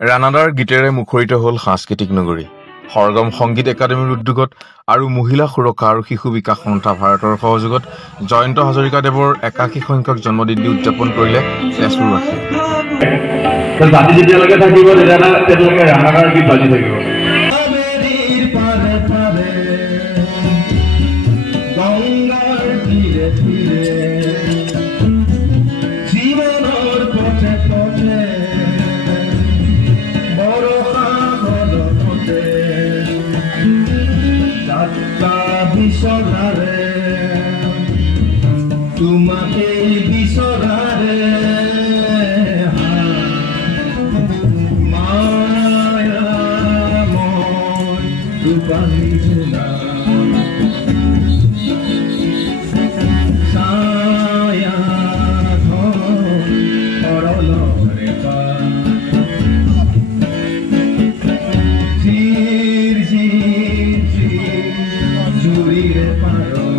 ৰানাদাৰ গীতেৰে মুখৰিত হ'ল সাংস্কৃতিক নগৰী। সৰগম সংগীত একাডেমীৰ উদ্যোগত আৰু মহিলা সুৰক্ষা আৰু শিশু বিকাশ সংস্থা ভাৰতৰ সহযোগত জয়ন্ত হাজৰিকাদেৱৰ 81 সংখ্যক জন্মদিন উদযাপন কৰিলে তেজপুৰবাসীয়ে। জাতি যেতিয়ালৈকে থাকিব তেতিয়ালৈকে ৰানাদাৰ গীত বাজি থাকিব। তোমাকে বিচৰাৰে মায়া মই দুপালি শুনা ছায়া ধৰলৰে পা জুৰিৰে পাৰ